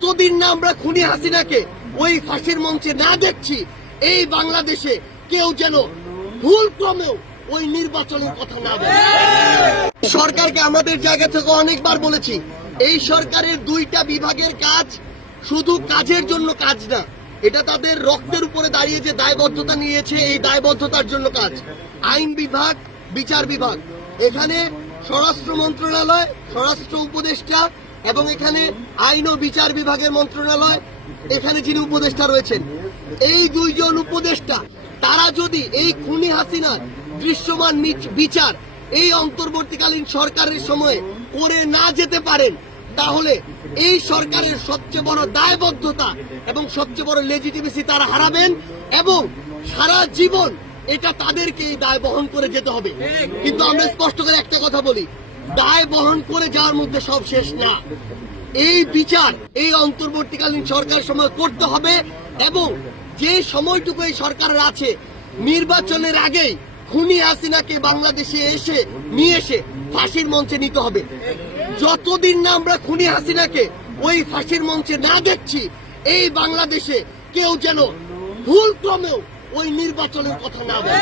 যতদিন না আমরা খুনি হাসিনাকে ওই ফাঁসির মঞ্চে না দেখছি, এই বাংলাদেশে কেউ যেন ভুল ক্রমেও ওই নির্বাচনের কথা না বলে। সরকারকে আমাদের জায়গা থেকে অনেকবার বলেছি, এই সরকারের দুইটা বিভাগের কাজ শুধু কাজের জন্য কাজ না, এটা তাদের রক্তের উপরে দাঁড়িয়ে যে দায়বদ্ধতা নিয়েছে, এই দায়বদ্ধতার জন্য কাজ। আইন বিভাগ, বিচার বিভাগ, এখানে স্বরাষ্ট্র মন্ত্রণালয়, স্বরাষ্ট্র উপদেষ্টা এবং এখানে আইন ও বিচার বিভাগের মন্ত্রণালয়, এখানে যিনি উপদেষ্টা রয়েছেন, এই দুইজন উপদেষ্টা তারা যদি এই খুনি হাসিনার দৃশ্যমান বিচার এই অন্তর্বর্তীকালীন সরকারের সময়ে করে না যেতে পারেন, তাহলে এই সরকারের সবচেয়ে বড় দায়বদ্ধতা এবং সবচেয়ে বড় লেজিটিমেসি তারা হারাবেন এবং সারা জীবন এটা তাদেরকে এই দায় বহন করে যেতে হবে। কিন্তু আমরা স্পষ্ট করে একটা কথা বলি, দায় বহন করে যাওয়ার মধ্যে সব শেষ না। এই বিচার এই অন্তর্বর্তীকালীন সরকারের সময় করতে হবে এবং যে সময়টুকু এই সরকারের আছে, নির্বাচনের আগেই খুনি হাসিনাকে বাংলাদেশে নিয়ে এসে ফাঁসির মঞ্চে নিতে হবে। যতদিন না আমরা খুনি হাসিনাকে ওই ফাঁসির মঞ্চে না দেখছি, এই বাংলাদেশে কেউ যেন ভুল ক্রমেও ওই নির্বাচনের কথা না বলে।